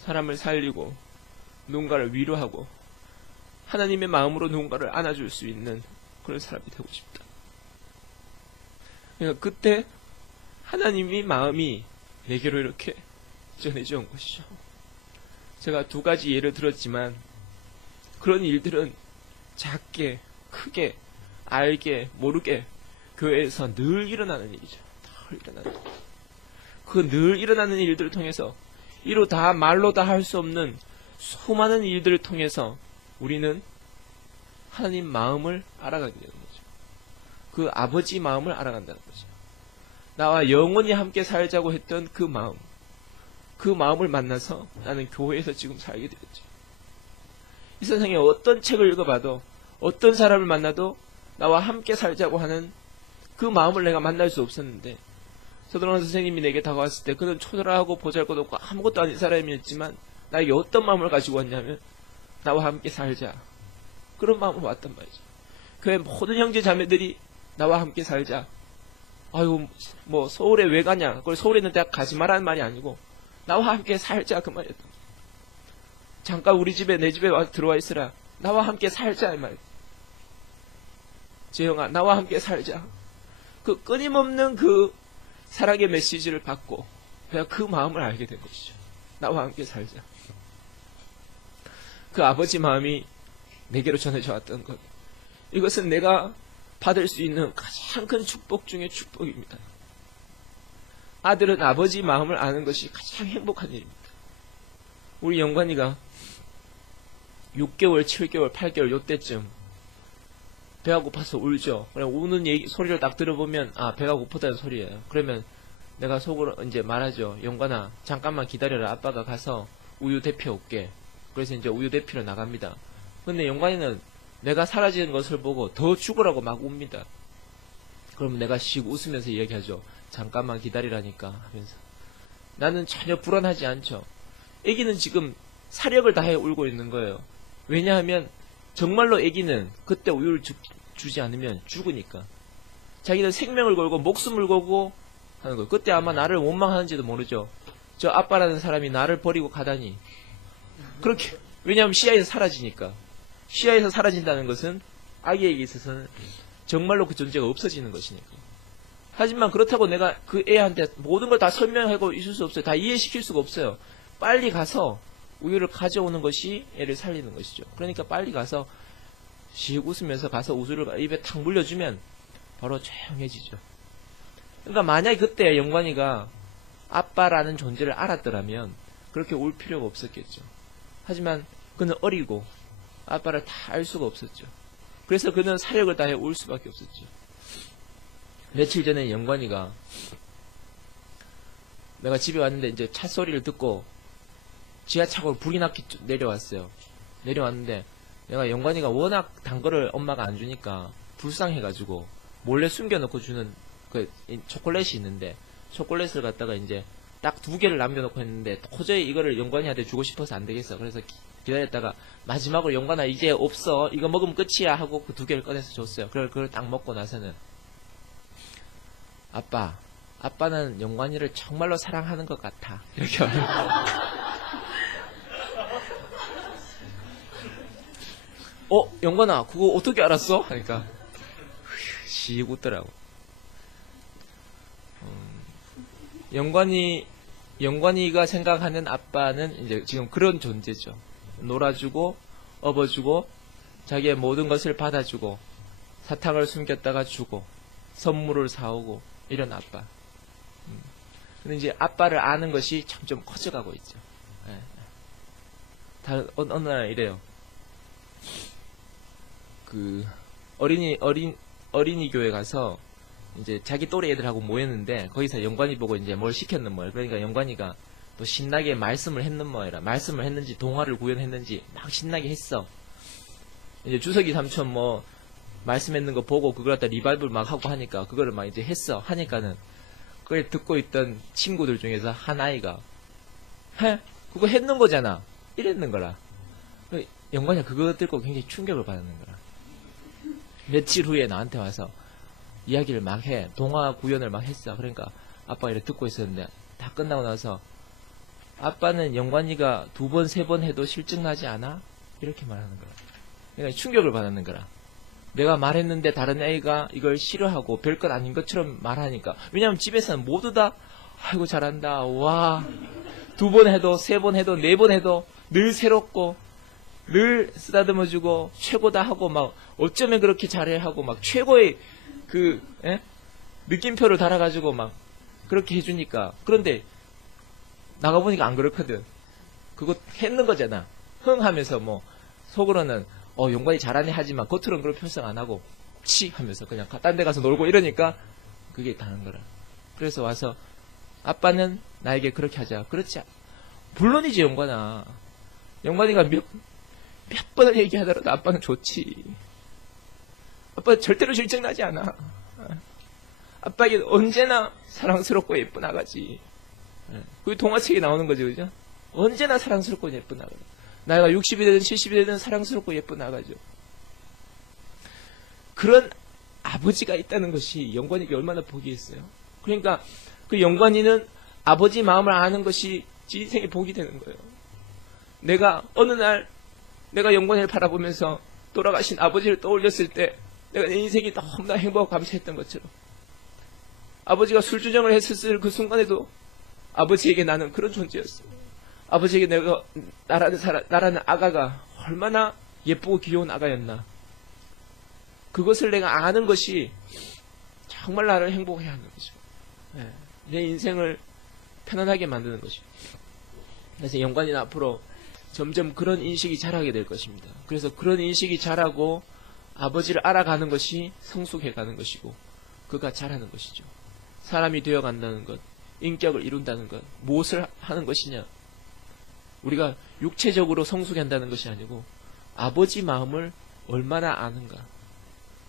사람을 살리고 누군가를 위로하고 하나님의 마음으로 누군가를 안아줄 수 있는 그런 사람이 되고 싶다. 그러니까 그때 하나님이 마음이 내게로 이렇게 전해져 온 것이죠. 제가 두 가지 예를 들었지만 그런 일들은 작게 크게 알게 모르게 교회에서 늘 일어나는 일이죠. 늘 일어나는 일. 그 늘 일어나는 일들을 통해서 이로 다 말로 다 할 수 없는 수많은 일들을 통해서 우리는 하나님 마음을 알아가게 되는 거죠. 그 아버지 마음을 알아간다는 거죠. 나와 영원히 함께 살자고 했던 그 마음을 만나서 나는 교회에서 지금 살게 되었죠. 이 세상에 어떤 책을 읽어봐도 어떤 사람을 만나도 나와 함께 살자고 하는 그 마음을 내가 만날 수 없었는데 서도랑 선생님이 내게 다가왔을 때 그는 초라하고 보잘것없고 아무것도 아닌 사람이었지만 나에게 어떤 마음을 가지고 왔냐면 나와 함께 살자. 그런 마음으로 왔단 말이죠. 교회 모든 형제 자매들이 나와 함께 살자. 아유 뭐 서울에 왜 가냐. 그걸 서울에 있는 대학 가지 마라는 말이 아니고 나와 함께 살자 그 말이었단 말이에요. 잠깐 우리 집에 내 집에 와서 들어와 있으라. 나와 함께 살자 이 말. 재영아 나와 함께 살자. 그 끊임없는 그 사랑의 메시지를 받고 내가 그 마음을 알게 된 것이죠. 나와 함께 살자. 그 아버지 마음이 내게로 전해져 왔던 것. 이것은 내가 받을 수 있는 가장 큰 축복 중의 축복입니다. 아들은 아버지 마음을 아는 것이 가장 행복한 일입니다. 우리 영관이가 6개월, 7개월, 8개월 요때쯤 배가 고파서 울죠. 그럼 우는 소리를 딱 들어보면 배가 고프다는 소리예요. 그러면 내가 속으로 이제 말하죠. 영관아 잠깐만 기다려라. 아빠가 가서 우유 데펴 올게. 그래서 이제 우유 데피러 나갑니다. 근데 영관이는 내가 사라지는 것을 보고 더 죽으라고 막 웁니다. 그럼 내가 씩 웃으면서 이야기하죠. 잠깐만 기다리라니까 하면서. 나는 전혀 불안하지 않죠. 아기는 지금 사력을 다해 울고 있는 거예요. 왜냐하면 정말로 아기는 그때 우유를 주지 않으면 죽으니까. 자기는 생명을 걸고 목숨을 걸고 하는 거예요. 그때 아마 나를 원망하는지도 모르죠. 저 아빠라는 사람이 나를 버리고 가다니. 그렇게. 왜냐하면 시야에서 사라지니까. 시야에서 사라진다는 것은 아기에게 있어서는 정말로 그 존재가 없어지는 것이니까. 하지만 그렇다고 내가 그 애한테 모든 걸 다 설명하고 있을 수 없어요. 다 이해시킬 수가 없어요. 빨리 가서 우유를 가져오는 것이 애를 살리는 것이죠. 그러니까 빨리 가서 씩 웃으면서 가서 우유를 입에 탁 물려주면 바로 조용해지죠. 그러니까 만약에 그때 영관이가 아빠라는 존재를 알았더라면 그렇게 울 필요가 없었겠죠. 하지만 그는 어리고 아빠를 다 알 수가 없었죠. 그래서 그는 사력을 다해 울 수밖에 없었죠. 며칠 전에 영관이가 내가 집에 왔는데 이제 차 소리를 듣고 지하차고로 불이 나게 내려왔어요. 내려왔는데 내가 영관이가 워낙 단 거를 엄마가 안 주니까 불쌍해가지고 몰래 숨겨놓고 주는 그 초콜릿이 있는데 초콜릿을 갖다가 이제 딱 2개를 남겨놓고 했는데 도저히 이거를 영관이한테 주고 싶어서 안 되겠어. 그래서 기다렸다가 마지막으로 영관아 이제 없어. 이거 먹으면 끝이야 하고 그 2개를 꺼내서 줬어요. 그걸 딱 먹고 나서는 아빠는 영관이를 정말로 사랑하는 것 같아. 이렇게 영관아 그거 어떻게 알았어? 하니까 씩 웃더라고. 영관이가 생각하는 아빠는 이제 지금 그런 존재죠. 놀아주고 업어주고 자기의 모든 것을 받아주고 사탕을 숨겼다가 주고 선물을 사오고 이런 아빠. 근데 이제 아빠를 아는 것이 점점 커져가고 있죠. 어느 날 이래요. 그 어린이 교회 가서 이제 자기 또래 애들하고 모였는데 거기서 영관이 보고 이제 뭘 시켰는 뭐예요. 그러니까 영관이가 또 신나게 말씀을 했는 뭐예요. 말씀을 했는지 동화를 구현했는지 막 신나게 했어. 이제 주석이 삼촌 뭐 말씀했는 거 보고 그걸 갖다 리바이벌 막 하고 하니까 그거를 막 이제 했어. 하니까는 그걸 듣고 있던 친구들 중에서 한 아이가 해? 그거 했는 거잖아. 이랬는 거라. 영관이가 그거 듣고 굉장히 충격을 받는 거라. 며칠 후에 나한테 와서 이야기를 막 해. 동화 구현을 막 했어. 그러니까 아빠가 이렇게 듣고 있었는데 다 끝나고 나서 아빠는 영관이가 2번, 3번 해도 실증나지 않아? 이렇게 말하는 거라. 그러니까 충격을 받는 거라. 내가 말했는데 다른 애가 이걸 싫어하고 별것 아닌 것처럼 말하니까. 왜냐면 집에서는 모두 다 아이고 잘한다. 와 2번 해도 3번 해도 4번 해도 늘 새롭고 늘 쓰다듬어주고 최고다 하고 막 어쩌면 그렇게 잘해 하고 막 최고의 그 느낌표를 달아가지고 막 그렇게 해주니까. 그런데 나가보니까 안 그렇거든. 그거 했는 거잖아. 흥 하면서 뭐 속으로는 용관이 잘하네 하지만 겉으로는 그런 표정 안 하고 치 하면서 그냥 딴 데 가서 놀고 이러니까 그게 다른 거라. 그래서 와서 아빠는 나에게 그렇게 하자. 그렇지. 물론이지 영관아. 영관이가 몇 번을 얘기하더라도 아빠는 좋지. 아빠 절대로 실증나지 않아. 아빠에게 언제나 사랑스럽고 예쁜 아가지. 그게 동화책에 나오는 거죠, 그죠? 언제나 사랑스럽고 예쁜 아가지. 나이가 60이 되든 70이 되든 사랑스럽고 예쁜 아가죠. 그런 아버지가 있다는 것이 영관이에게 얼마나 복이 있어요. 그러니까 그 영관이는 아버지 마음을 아는 것이 지 인생의 복이 되는 거예요. 내가 어느 날 내가 영관이를 바라보면서 돌아가신 아버지를 떠올렸을 때 내가 내 인생이 너무나 행복하고 감사했던 것처럼 아버지가 술주정을 했을 그 순간에도 아버지에게 나는 그런 존재였어요. 아버지에게 내가 나라는 아가가 얼마나 예쁘고 귀여운 아가였나. 그것을 내가 아는 것이 정말 나를 행복해 하는 거죠. 내 인생을 편안하게 만드는 것이죠. 그래서 영관이는 앞으로 점점 그런 인식이 자라게 될 것입니다. 그래서 그런 인식이 자라고 아버지를 알아가는 것이 성숙해 가는 것이고 그가 자라는 것이죠. 사람이 되어간다는 것, 인격을 이룬다는 것, 무엇을 하는 것이냐. 우리가 육체적으로 성숙한다는 것이 아니고 아버지 마음을 얼마나 아는가.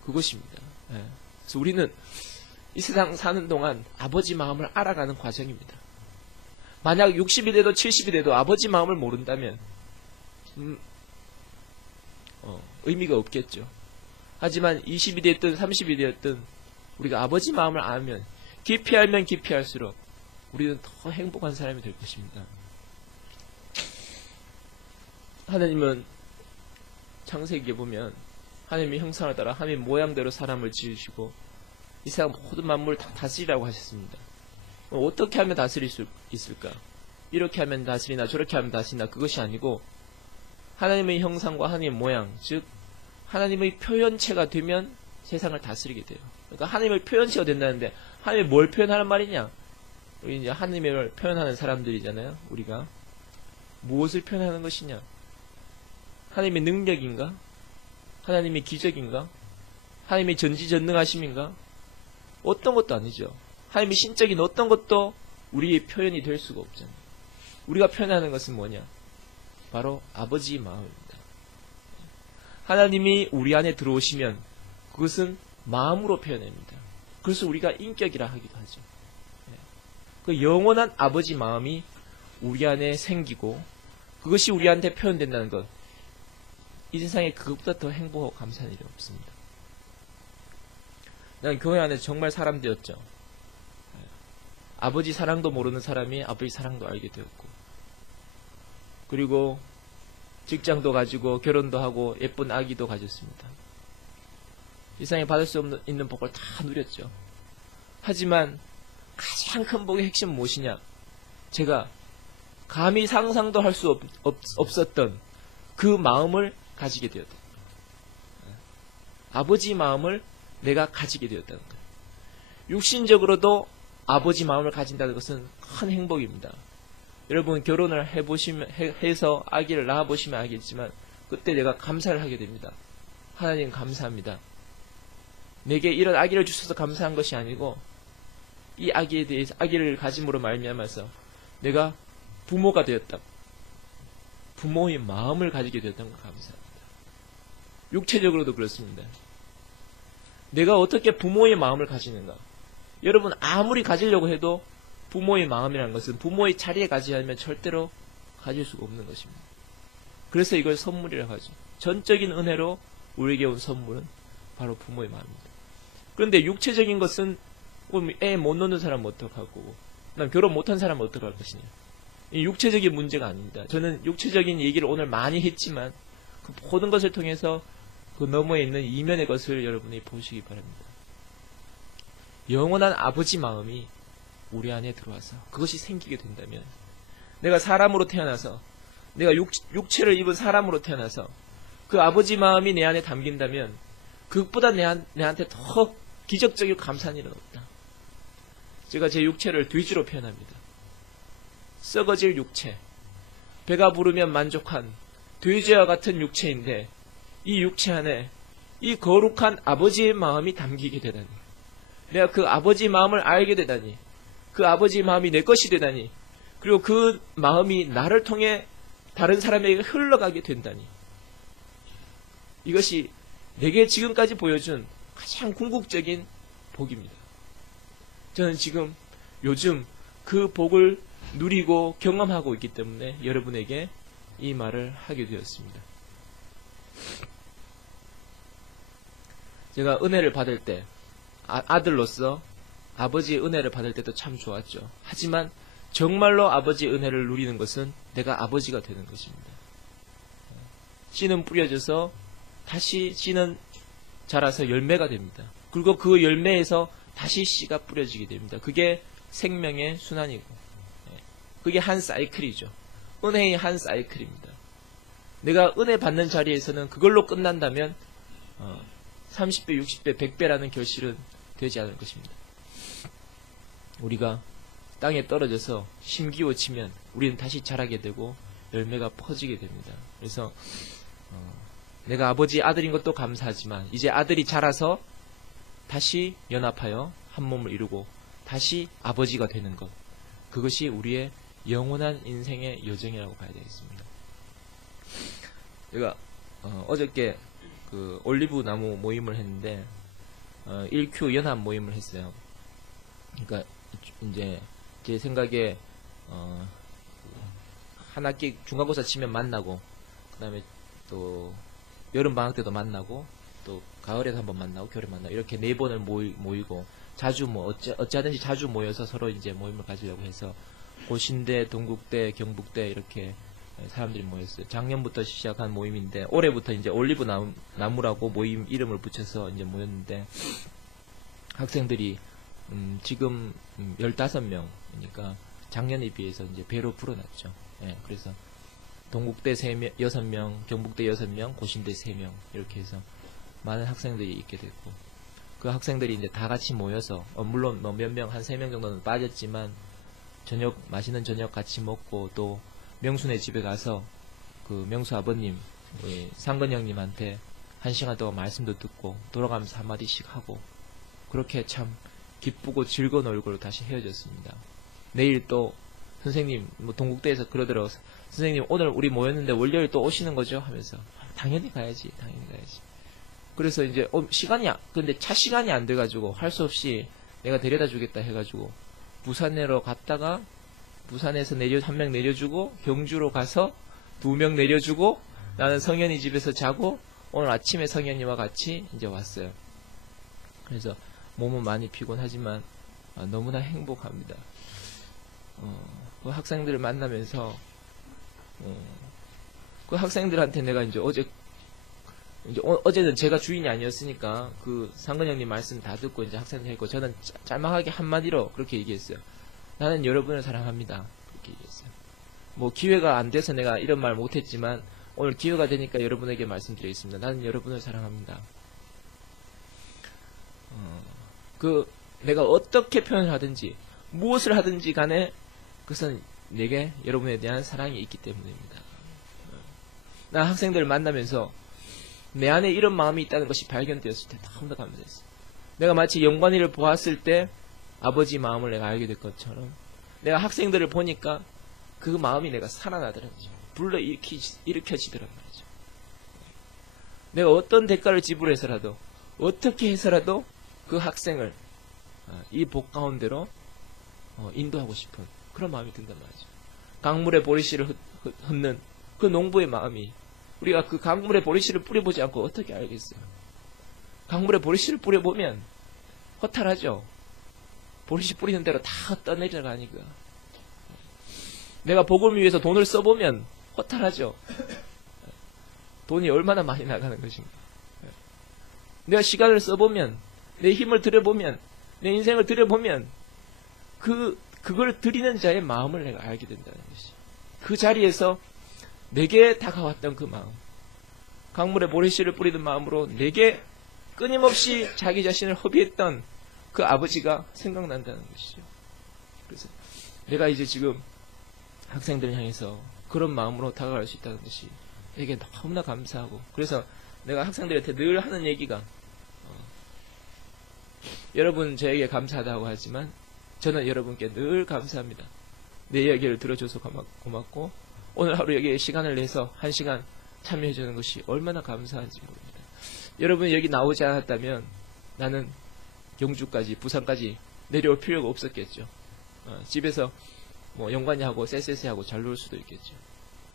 그것입니다. 그래서 우리는 이 세상 사는 동안 아버지 마음을 알아가는 과정입니다. 만약 60이 돼도 70이 돼도 아버지 마음을 모른다면 의미가 없겠죠. 하지만 20이 됐든 30이 되었든 우리가 아버지 마음을 알면 깊이 알면 깊이 알수록 우리는 더 행복한 사람이 될 것입니다. 하나님은 창세기에 보면 하나님의 형상을 따라 하나님의 모양대로 사람을 지으시고 이 세상 모든 만물을 다 다스리라고 하셨습니다. 어떻게 하면 다스릴 수 있을까? 이렇게 하면 다스리나 저렇게 하면 다스리나 그것이 아니고 하나님의 형상과 하나님의 모양, 즉 하나님의 표현체가 되면 세상을 다스리게 돼요. 그러니까 하나님의 표현체가 된다는데 하나님이 뭘 표현하는 말이냐? 우리 이제 하나님을 표현하는 사람들이잖아요. 우리가 무엇을 표현하는 것이냐? 하나님의 능력인가? 하나님의 기적인가? 하나님의 전지전능하심인가? 어떤 것도 아니죠. 하나님의 신적인 어떤 것도 우리의 표현이 될 수가 없잖아요. 우리가 표현하는 것은 뭐냐? 바로 아버지의 마음입니다. 하나님이 우리 안에 들어오시면 그것은 마음으로 표현합니다. 그래서 우리가 인격이라 하기도 하죠. 그 영원한 아버지 마음이 우리 안에 생기고 그것이 우리한테 표현된다는 것. 이 세상에 그것보다 더 행복하고 감사한 일이 없습니다. 난 교회 안에 정말 사람 되었죠. 아버지 사랑도 모르는 사람이 아버지 사랑도 알게 되었고 그리고 직장도 가지고 결혼도 하고 예쁜 아기도 가졌습니다. 이 세상에 받을 수 있는 복을 다 누렸죠. 하지만 가장 큰 복의 핵심은 무엇이냐? 제가 감히 상상도 할 수 없었던 그 마음을 가지게 되었다. 아버지 마음을 내가 가지게 되었다는 거예요. 육신적으로도 아버지 마음을 가진다는 것은 큰 행복입니다. 여러분 결혼을 해서 아기를 낳아보시면 알겠지만 그때 내가 감사를 하게 됩니다. 하나님 감사합니다. 내게 이런 아기를 주셔서 감사한 것이 아니고 이 아기에 대해서 아기를 가짐으로 말미암아서 내가 부모가 되었다. 부모의 마음을 가지게 되었다는 걸 감사합니다. 육체적으로도 그렇습니다. 내가 어떻게 부모의 마음을 가지는가? 여러분 아무리 가지려고 해도 부모의 마음이라는 것은 부모의 자리에 가지 않으면 절대로 가질 수가 없는 것입니다. 그래서 이걸 선물이라고 하죠. 전적인 은혜로 우리에게 온 선물은 바로 부모의 마음입니다. 그런데 육체적인 것은 애 못 놓는 사람은 어떡할 거고 그다음 결혼 못한 사람은 어떡할 것이냐. 이 육체적인 문제가 아닙니다. 저는 육체적인 얘기를 오늘 많이 했지만 그 모든 것을 통해서 그 너머에 있는 이면의 것을 여러분이 보시기 바랍니다. 영원한 아버지 마음이 우리 안에 들어와서 그것이 생기게 된다면 내가 사람으로 태어나서 내가 육체를 입은 사람으로 태어나서 그 아버지 마음이 내 안에 담긴다면 그것보다 내한테 더 기적적이고 감사한 일은 없다. 제가 제 육체를 돼지로 표현합니다. 썩어질 육체, 배가 부르면 만족한 돼지와 같은 육체인데 이 육체 안에 이 거룩한 아버지의 마음이 담기게 되다니, 내가 그 아버지 마음을 알게 되다니, 그 아버지 마음이 내 것이 되다니, 그리고 그 마음이 나를 통해 다른 사람에게 흘러가게 된다니, 이것이 내게 지금까지 보여준 가장 궁극적인 복입니다. 저는 지금 요즘 그 복을 누리고 경험하고 있기 때문에 여러분에게 이 말을 하게 되었습니다. 제가 은혜를 받을 때 아들로서 아버지의 은혜를 받을 때도 참 좋았죠. 하지만 정말로 아버지의 은혜를 누리는 것은 내가 아버지가 되는 것입니다. 씨는 뿌려져서 다시 씨는 자라서 열매가 됩니다. 그리고 그 열매에서 다시 씨가 뿌려지게 됩니다. 그게 생명의 순환이고 그게 한 사이클이죠. 은혜의 한 사이클입니다. 내가 은혜 받는 자리에서는 그걸로 끝난다면 30배, 60배, 100배라는 결실은 되지 않을 것입니다. 우리가 땅에 떨어져서 심기어치면 우리는 다시 자라게 되고 열매가 퍼지게 됩니다. 그래서 내가 아버지 아들인 것도 감사하지만 이제 아들이 자라서 다시 연합하여 한 몸을 이루고 다시 아버지가 되는 것, 그것이 우리의 영원한 인생의 여정이라고 봐야 되겠습니다. 제가 어저께 그 올리브 나무 모임을 했는데 1Q 연합 모임을 했어요. 그러니까 이제 제 생각에 한 학기 중간고사 치면 만나고, 그 다음에 또 여름 방학 때도 만나고, 또 가을에도 한번 만나고, 겨울에 만나고, 이렇게 4번을 모이고 자주 어찌하든지 자주 모여서 서로 이제 모임을 가지려고 해서 고신대, 동국대, 경북대 이렇게 사람들이 모였어요. 작년부터 시작한 모임인데 올해부터 이제 올리브 나무라고 모임 이름을 붙여서 이제 모였는데 학생들이 지금 15명이니까 작년에 비해서 이제 배로 불어났죠. 예, 그래서 동국대 6명, 경북대 6명, 고신대 3명 이렇게 해서 많은 학생들이 있게 됐고, 그 학생들이 이제 다 같이 모여서 물론 뭐 몇 명, 한 3명 정도는 빠졌지만 저녁, 맛있는 저녁 같이 먹고, 또 명순의 집에 가서 그 명수 아버님, 우리 상근 형님한테 1시간 동안 말씀도 듣고 돌아가면서 한마디씩 하고, 그렇게 참 기쁘고 즐거운 얼굴로 다시 헤어졌습니다. 내일 또 선생님, 뭐 동국대에서 그러더라고요. 선생님 오늘 우리 모였는데 월요일 또 오시는 거죠? 하면서 당연히 가야지. 그래서 이제 근데 차 시간이 안 돼가지고 할 수 없이 내가 데려다 주겠다 해가지고 부산으로 갔다가 부산에서 한 명 내려주고 경주로 가서 2명 내려주고 나는 성현이 집에서 자고 오늘 아침에 성현이와 같이 이제 왔어요. 그래서 몸은 많이 피곤하지만 너무나 행복합니다. 그 학생들을 만나면서 그 학생들한테 내가 이제 어제는 제가 주인이 아니었으니까 그 상근 형님 말씀 다 듣고 이제 학생들 했고, 저는 짤막하게 한마디로 그렇게 얘기했어요. 나는 여러분을 사랑합니다. 그렇게 얘기했어요. 뭐 기회가 안 돼서 내가 이런 말 못했지만 오늘 기회가 되니까 여러분에게 말씀드리겠습니다. 나는 여러분을 사랑합니다. 내가 어떻게 표현을 하든지 무엇을 하든지 간에 그것은 내게 여러분에 대한 사랑이 있기 때문입니다. 나 학생들을 만나면서 내 안에 이런 마음이 있다는 것이 발견되었을 때 너무나 감사했어요. 내가 마치 영관이를 보았을 때 아버지 마음을 내가 알게 될 것처럼 내가 학생들을 보니까 그 마음이 내가 살아나더라고요. 불러 일으켜지더란 말이죠. 내가 어떤 대가를 지불해서라도 어떻게 해서라도 그 학생을 이 복 가운데로 인도하고 싶은 그런 마음이 든단 말이죠. 강물에 보리씨를 흩는 그 농부의 마음이 우리가 그 강물에 보리씨를 뿌려보지 않고 어떻게 알겠어요? 강물에 보리씨를 뿌려보면 허탈하죠. 보리씨 뿌리는 대로 다 떠내려가니까. 내가 복음을 위해서 돈을 써보면 허탈하죠. 돈이 얼마나 많이 나가는 것인가. 내가 시간을 써보면, 내 힘을 들여보면, 내 인생을 들여보면 그걸 드리는 자의 마음을 내가 알게 된다는 것이. 그 자리에서 내게 다가왔던 그 마음, 강물에 보리씨를 뿌리는 마음으로 내게 끊임없이 자기 자신을 허비했던 그 아버지가 생각난다는 것이죠. 그래서 내가 이제 지금 학생들을 향해서 그런 마음으로 다가갈 수 있다는 것이 내게 너무나 감사하고, 그래서 내가 학생들한테 늘 하는 얘기가 여러분 저에게 감사하다고 하지만 저는 여러분께 늘 감사합니다. 내 이야기를 들어줘서 고맙고 오늘 하루 여기에 시간을 내서 1시간 참여해 주는 것이 얼마나 감사한지 모릅니다. 여러분이 여기 나오지 않았다면 나는 경주까지 부산까지 내려올 필요가 없었겠죠. 집에서 뭐 영관이하고 쎄쎄쎄하고 잘 놀 수도 있겠죠.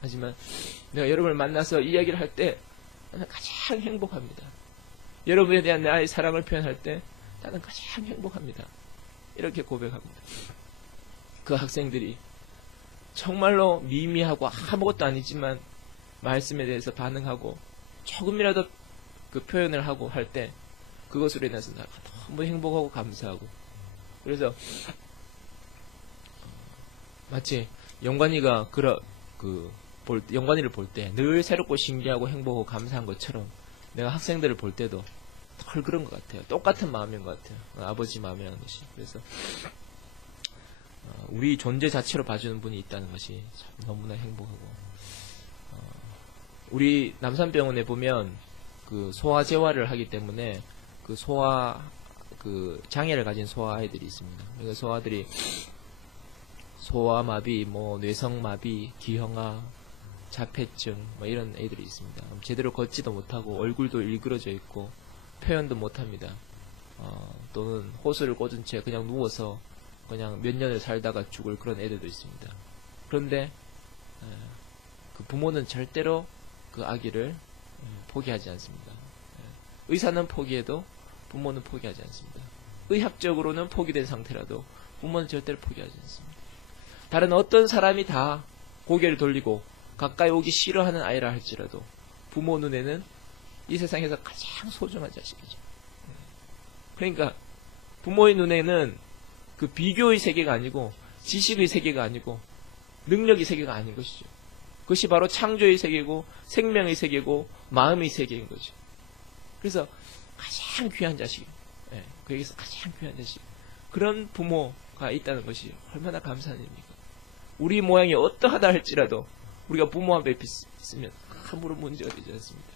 하지만 내가 여러분을 만나서 이야기를 할 때 나는 가장 행복합니다. 여러분에 대한 나의 사랑을 표현할 때 나는 가장 행복합니다. 이렇게 고백합니다. 그 학생들이 정말로 미미하고 아무것도 아니지만 말씀에 대해서 반응하고 조금이라도 그 표현을 하고 할 때 그것으로 인해서 내가 너무 행복하고 감사하고, 그래서 마치 영관이가 영관이를 볼 때 늘 새롭고 신기하고 행복하고 감사한 것처럼 내가 학생들을 볼 때도 덜 그런 것 같아요. 똑같은 마음인 것 같아요. 아버지 마음이라는 것이. 그래서 우리 존재 자체로 봐주는 분이 있다는 것이 참 너무나 행복하고, 우리 남산병원에 보면 그 소아 재활을 하기 때문에 그 그 장애를 가진 소아 아이들이 있습니다. 그래서 소아들이 소아마비, 뭐 뇌성마비, 기형아, 자폐증 뭐 이런 애들이 있습니다. 제대로 걷지도 못하고 얼굴도 일그러져 있고 표현도 못합니다. 또는 호수를 꽂은 채 그냥 누워서 그냥 몇 년을 살다가 죽을 그런 애들도 있습니다. 그런데 그 부모는 절대로 그 아기를 포기하지 않습니다. 의사는 포기해도 부모는 포기하지 않습니다. 의학적으로는 포기된 상태라도 부모는 절대로 포기하지 않습니다. 다른 어떤 사람이 다 고개를 돌리고 가까이 오기 싫어하는 아이라 할지라도 부모 눈에는 이 세상에서 가장 소중한 자식이죠. 그러니까 부모의 눈에는 그 비교의 세계가 아니고 지식의 세계가 아니고 능력의 세계가 아닌 것이죠. 그것이 바로 창조의 세계고 생명의 세계고 마음의 세계인 거죠. 그래서 가장 귀한 자식, 그에게서 가장 귀한 자식, 그런 부모가 있다는 것이 얼마나 감사한 일입니까? 우리 모양이 어떠하다 할지라도 우리가 부모 앞에 있으면 아무런 문제가 되지 않습니다.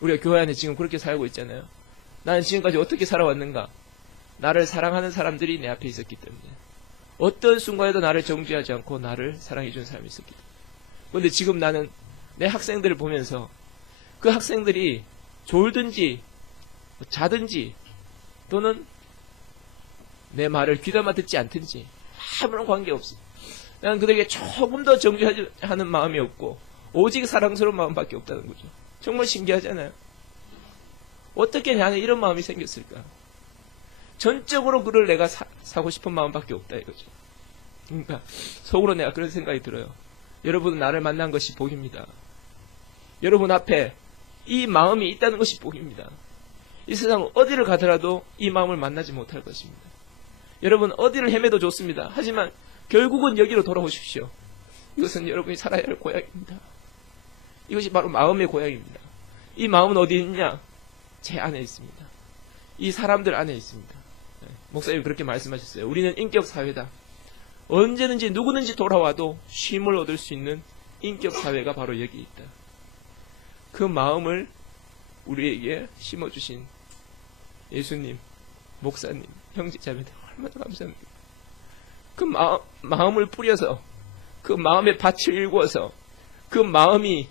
우리가 교회 안에 지금 그렇게 살고 있잖아요. 나는 지금까지 어떻게 살아왔는가? 나를 사랑하는 사람들이 내 앞에 있었기 때문에, 어떤 순간에도 나를 정죄하지 않고 나를 사랑해준 사람이 있었기 때문에. 그런데 지금 나는 내 학생들을 보면서 그 학생들이 졸든지 자든지 또는 내 말을 귀담아 듣지 않든지 아무런 관계없어. 나는 그들에게 조금 더 정죄하는 마음이 없고 오직 사랑스러운 마음밖에 없다는 거죠. 정말 신기하잖아요. 어떻게 나는 이런 마음이 생겼을까? 전적으로 그를 내가 사고 싶은 마음밖에 없다 이거죠. 그러니까 속으로 내가 그런 생각이 들어요. 여러분은 나를 만난 것이 복입니다. 여러분 앞에 이 마음이 있다는 것이 복입니다. 이 세상 어디를 가더라도 이 마음을 만나지 못할 것입니다. 여러분 어디를 헤매도 좋습니다. 하지만 결국은 여기로 돌아오십시오. 이것은 여러분이 살아야 할 고향입니다. 이것이 바로 마음의 고향입니다. 이 마음은 어디 있냐? 제 안에 있습니다. 이 사람들 안에 있습니다. 목사님 그렇게 말씀하셨어요. 우리는 인격사회다. 언제든지 누구든지 돌아와도 쉼을 얻을 수 있는 인격 사회가 바로 여기 있다. 그 마음을 우리에게 심어주신 예수님, 목사님, 형제자매들 얼마나 감사합니다. 그 마음을 뿌려서 그 마음의 밭을 일구어서 그 마음이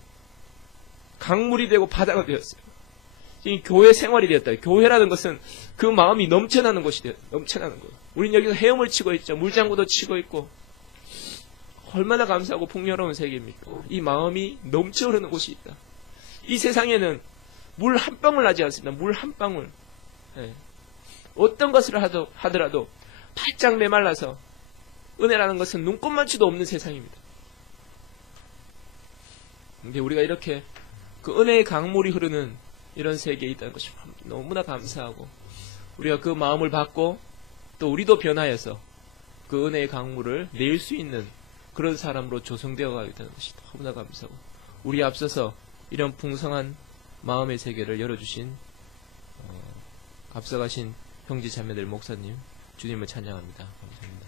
강물이 되고 바다가 되었어요. 이 교회 생활이 되었다. 교회라는 것은 그 마음이 넘쳐나는 곳이 되었다. 넘쳐나는 것. 우린 여기서 헤엄을 치고 있죠. 물장구도 치고 있고. 얼마나 감사하고 풍요로운 세계입니까? 이 마음이 넘쳐 흐르는 곳이 있다. 이 세상에는 물 한 방울 나지 않습니다. 물 한 방울. 예. 어떤 것을 하더라도 바짝 메말라서 은혜라는 것은 눈꼽만치도 없는 세상입니다. 근데 우리가 이렇게 그 은혜의 강물이 흐르는 이런 세계에 있다는 것이 너무나 감사하고 우리가 그 마음을 받고 또 우리도 변하여서 그 은혜의 강물을 낼 수 있는 그런 사람으로 조성되어 가겠다는 것이 너무나 감사하고 우리 앞서서 이런 풍성한 마음의 세계를 열어주신 앞서가신 형제 자매들 목사님 주님을 찬양합니다. 감사합니다.